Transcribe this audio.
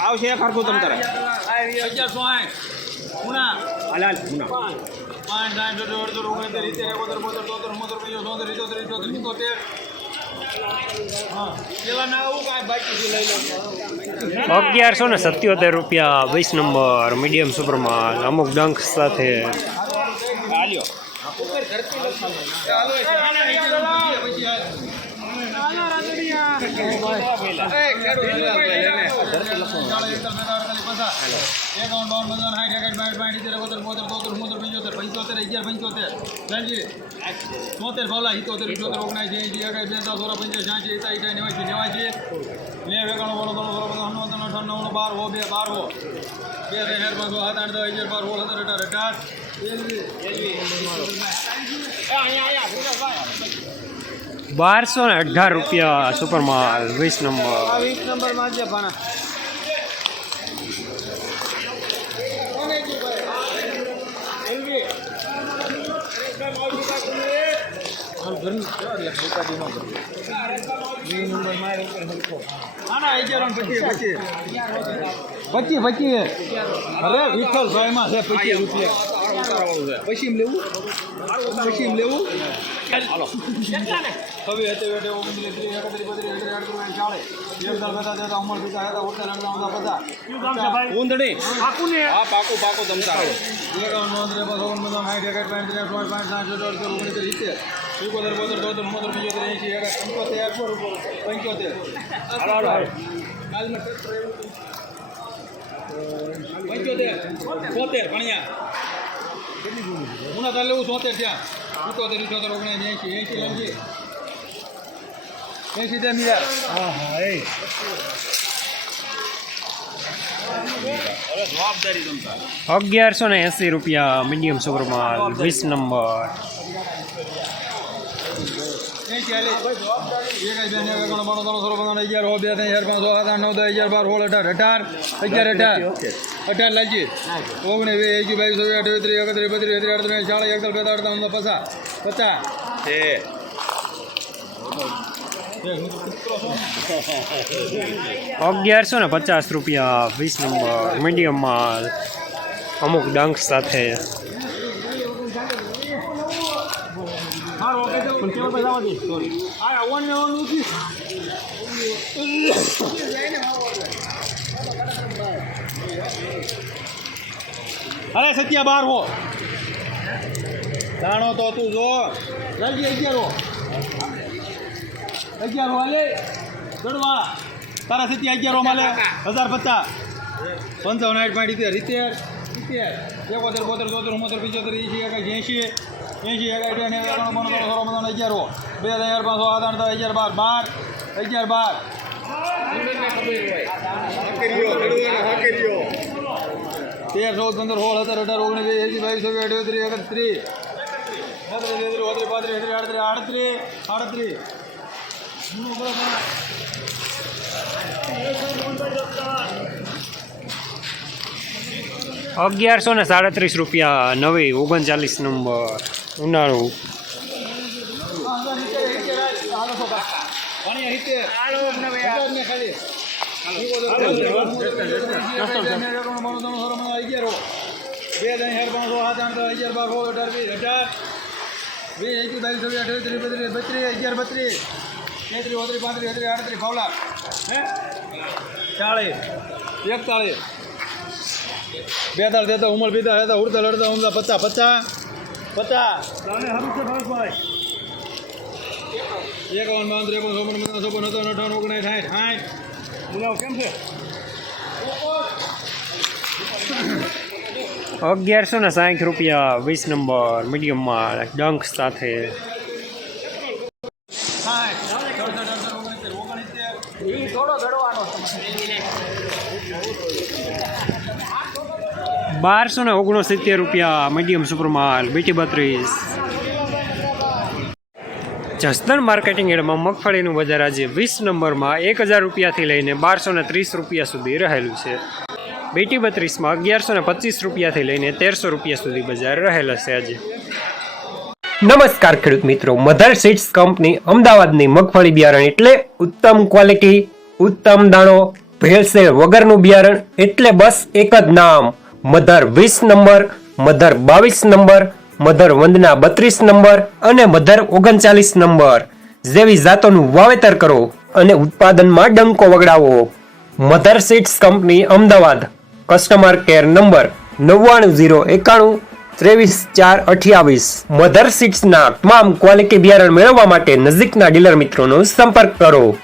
આવશે ફરકું તમ તારે 1177 રૂપિયા 20 નંબર મીડિયમ સુપરમાં અમુક ડંખ સાથે ₹1218 સુપર માલ 20 નંબર માં છે ભાણા પચી અરે વિઠ્ઠલભાઈ માં છે 25 રૂપિયા પછી લેવું ઊંધણી હા પાકું તમતા લેવું 73 ત્યાં 77 79 80 ₹1180 રૂપિયા મીડિયમ સુપર માલ 20 નંબર ₹1150 20 નંબર મીડિયમ માલ અમુક ડંખ સાથે અરે સત્યા 12 હો જાણો તો તું જો જલ્દી 11 વાલે ગડવા તારા સત્યા 11 માલે 1050 55 રીતે 71 72 73 75 ₹1137 નવી 39 નંબર ઉનાળુ ઉમર પીતા હતા ઉડતા લડતા ઉમદા 50 કેમ છે 1160 રૂપિયા 20 નંબર મીડિયમ માલ ડંખ સાથે 1269 રૂપિયા મીડિયમ સુપર માલ BT 32 જસદણ માર્કેટિંગ યાર્ડમાં મગફળીનું બજાર આજે 20 નંબરમાં 1000 રૂપિયાથી લઈને 1230 રૂપિયા સુધી રહેલું છે. BT 32માં 1125 રૂપિયાથી લઈને 1300 રૂપિયા સુધી બજાર રહેલા છે આજે. નમસ્કાર ખેડૂત મિત્રો, મધર સીડ્સ કંપની અમદાવાદની મગફળી બિયારણ એટલે ઉત્તમ ક્વોલિટી, ઉત્તમ દાણો, ભેળસેળ વગરનું બિયારણ એટલે બસ એક જ નામ, mother 20 number, mother 22 number, mother Vandana 32 number અને મધર 39 નંબર જેવી જાતોનું વાવેતર કરો અને ઉત્પાદનમાં ડંકો વગડાવો. Mother seeds company Ahmedabad, customer care number 9991 23 4 28. Mother સીડ્સના તમામ ક્વોલિટી બિયારણ મેળવવા માટે નજીકના ડીલર મિત્રોનો સંપર્ક કરો.